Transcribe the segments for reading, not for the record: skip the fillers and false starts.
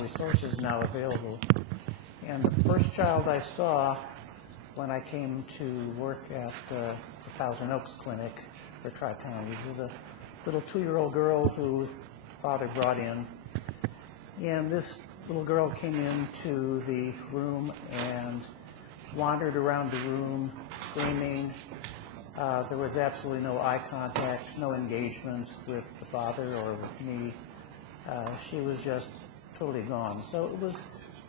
resources now available. And the first child I saw when I came to work at the Thousand Oaks Clinic for Tri Counties was a little 2-year-old girl who father brought in. And this little girl came into the room and wandered around the room screaming. There was absolutely no eye contact, no engagement with the father or with me. She was just totally gone. So it was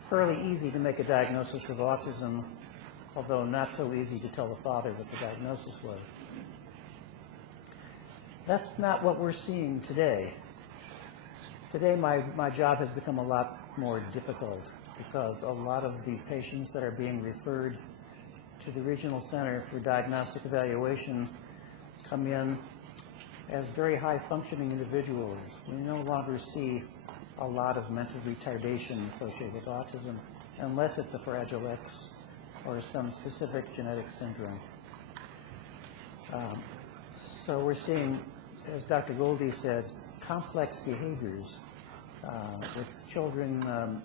fairly easy to make a diagnosis of autism, although not so easy to tell the father what the diagnosis was. That's not what we're seeing today. Today my job has become a lot more difficult because a lot of the patients that are being referred to the Regional Center for Diagnostic Evaluation come in as very high-functioning individuals. We no longer see a lot of mental retardation associated with autism unless it's a Fragile X or some specific genetic syndrome. So we're seeing, as Dr. Goldie said, complex behaviors with children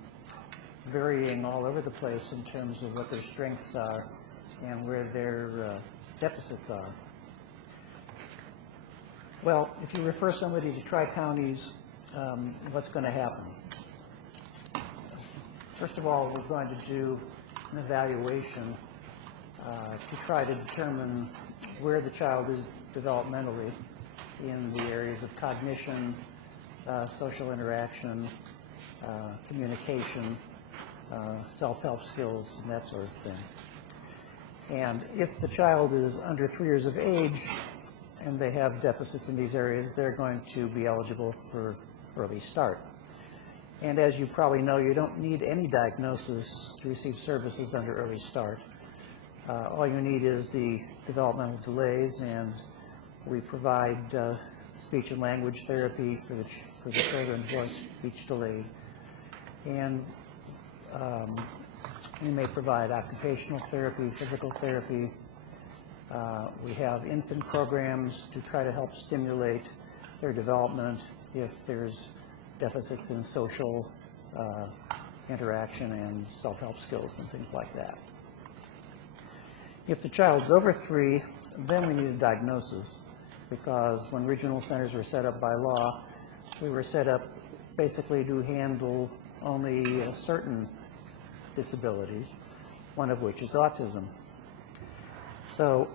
varying all over the place in terms of what their strengths are and where their deficits are. Well, if you refer somebody to Tri-Counties, what's going to happen? First of all, we're going to do an evaluation to try to determine where the child is developmentally in the areas of cognition, social interaction, communication, self-help skills, and that sort of thing. And if the child is under 3 years of age and they have deficits in these areas, they're going to be eligible for early start. And as you probably know, you don't need any diagnosis to receive services under early start. All you need is the developmental delays, and we provide speech and language therapy for the children who are speech delayed. And we may provide occupational therapy, physical therapy. We have infant programs to try to help stimulate their development if there's deficits in social interaction and self-help skills and things like that. If the child's over 3, then we need a diagnosis, because when regional centers were set up by law, we were set up basically to handle only certain disabilities, one of which is autism. So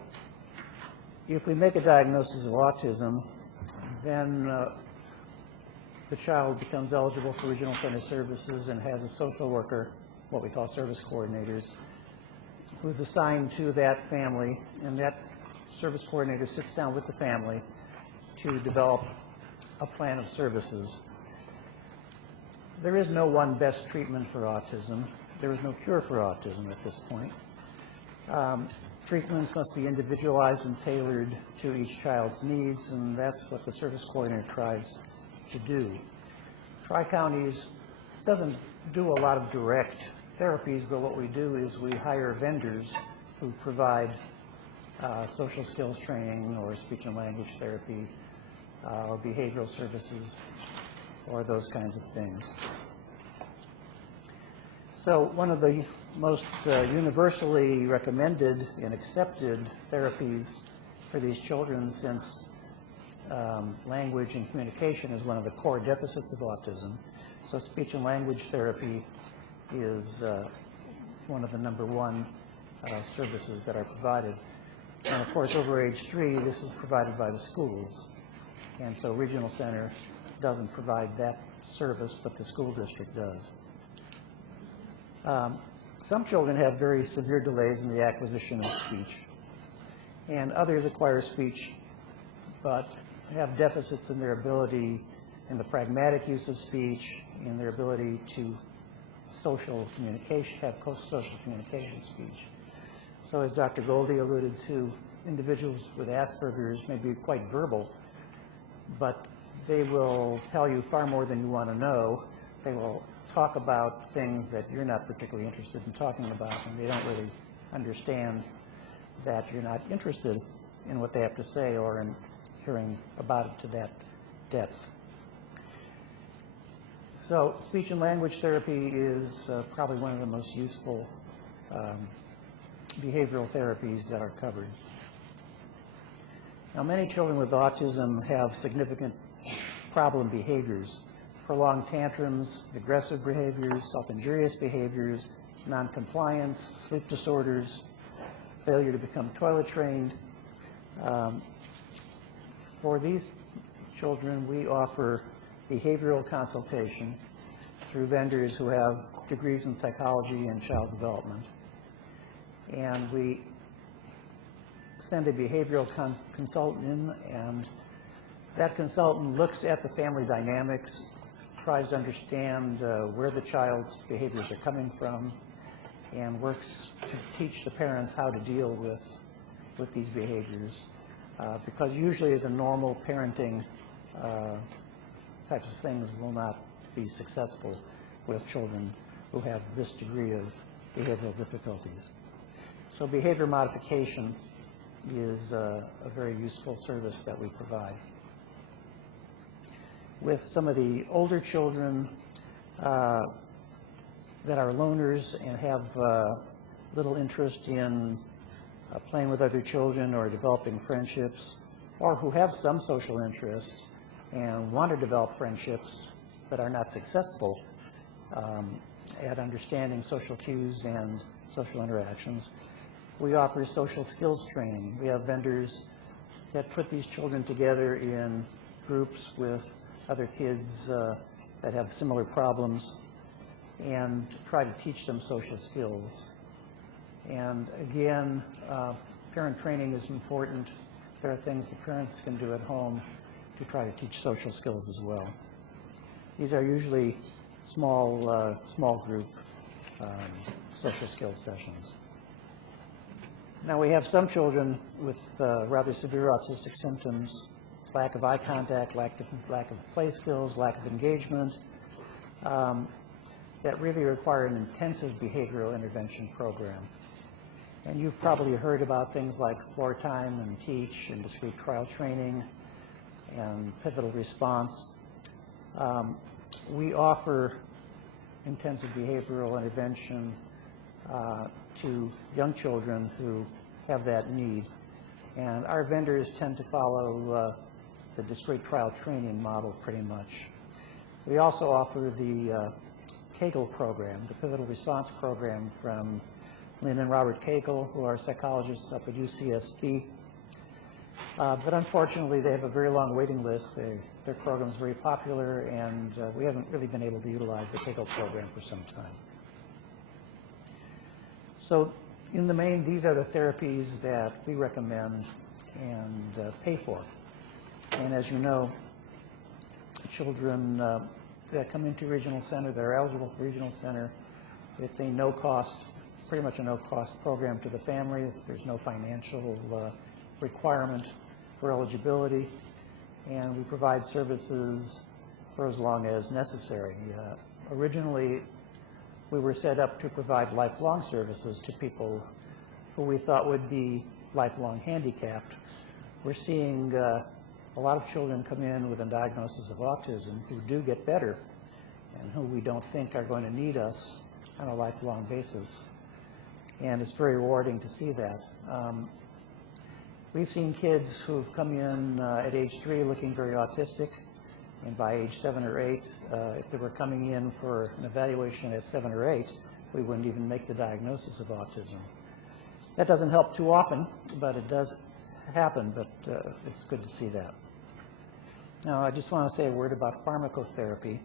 if we make a diagnosis of autism, then the child becomes eligible for regional center services and has a social worker, what we call service coordinators, who's assigned to that family, and that service coordinator sits down with the family to develop a plan of services. There is no one best treatment for autism. There is no cure for autism at this point. Treatments must be individualized and tailored to each child's needs, and that's what the service coordinator tries to do. Tri-Counties doesn't do a lot of direct therapies, but what we do is we hire vendors who provide social skills training or speech and language therapy or behavioral services or those kinds of things. So one of the most universally recommended and accepted therapies for these children, since language and communication is one of the core deficits of autism, so speech and language therapy is one of the #1 services that are provided. And of course, over age 3, this is provided by the schools. And so Regional Center doesn't provide that service, but the school district does. Some children have very severe delays in the acquisition of speech, and others acquire speech but have deficits in their ability in the pragmatic use of speech, in their ability to social communication, have social communication speech. So as Dr. Goldie alluded to, individuals with Asperger's may be quite verbal, but they will tell you far more than you want to know. They will talk about things that you're not particularly interested in talking about, and they don't really understand that you're not interested in what they have to say or in hearing about it to that depth. So speech and language therapy is probably one of the most useful behavioral therapies that are covered. Now, many children with autism have significant problem behaviors: prolonged tantrums, aggressive behaviors, self-injurious behaviors, noncompliance, sleep disorders, failure to become toilet trained. For these children, we offer behavioral consultation through vendors who have degrees in psychology and child development. And we send a behavioral consultant in, and that consultant looks at the family dynamics, tries to understand where the child's behaviors are coming from, and works to teach the parents how to deal with these behaviors. Because usually the normal parenting types of things will not be successful with children who have this degree of behavioral difficulties. So behavior modification is a very useful service that we provide. With some of the older children that are loners and have little interest in playing with other children or developing friendships, or who have some social interest and want to develop friendships but are not successful at understanding social cues and social interactions, we offer social skills training. We have vendors that put these children together in groups with other kids that have similar problems and try to teach them social skills. And again, parent training is important. There are things the parents can do at home to try to teach social skills as well. These are usually small group social skills sessions. Now, we have some children with rather severe autistic symptoms: lack of eye contact, lack of play skills, lack of engagement, that really require an intensive behavioral intervention program. And you've probably heard about things like floor time and teach and discrete trial training and pivotal response. We offer intensive behavioral intervention to young children who have that need. And our vendors tend to follow the discrete trial training model pretty much. We also offer the Kegel program, the pivotal response program from Lynn and Robert Kegel, who are psychologists up at UCSB. But unfortunately, they have a very long waiting list. Their program is very popular, and we haven't really been able to utilize the Kegel program for some time. So in the main, these are the therapies that we recommend and pay for. And as you know, children that come into Regional Center, that are eligible for Regional Center, it's a no-cost, pretty much a no-cost program to the family. There's no financial requirement for eligibility, and we provide services for as long as necessary. Originally, we were set up to provide lifelong services to people who we thought would be lifelong handicapped. We're seeing a lot of children come in with a diagnosis of autism who do get better and who we don't think are going to need us on a lifelong basis. And it's very rewarding to see that. We've seen kids who've come in at age 3 looking very autistic, and by age 7 or 8, if they were coming in for an evaluation at 7 or 8, we wouldn't even make the diagnosis of autism. That doesn't help too often, but it does happen, but it's good to see that. Now, I just want to say a word about pharmacotherapy.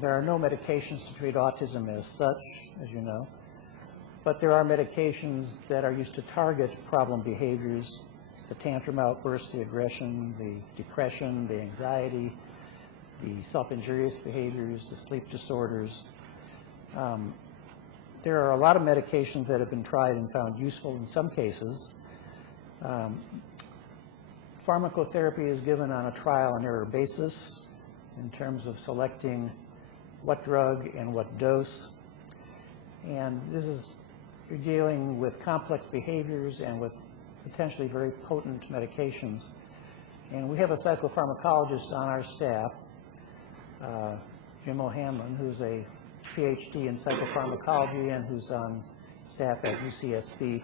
There are no medications to treat autism as such, as you know, but there are medications that are used to target problem behaviors: the tantrum outbursts, the aggression, the depression, the anxiety, the self-injurious behaviors, the sleep disorders. There are a lot of medications that have been tried and found useful in some cases. Pharmacotherapy is given on a trial and error basis in terms of selecting what drug and what dose. And this is, you're dealing with complex behaviors and with potentially very potent medications. And we have a psychopharmacologist on our staff, Jim O'Hanlon, who's a PhD in psychopharmacology and who's on staff at UCSB.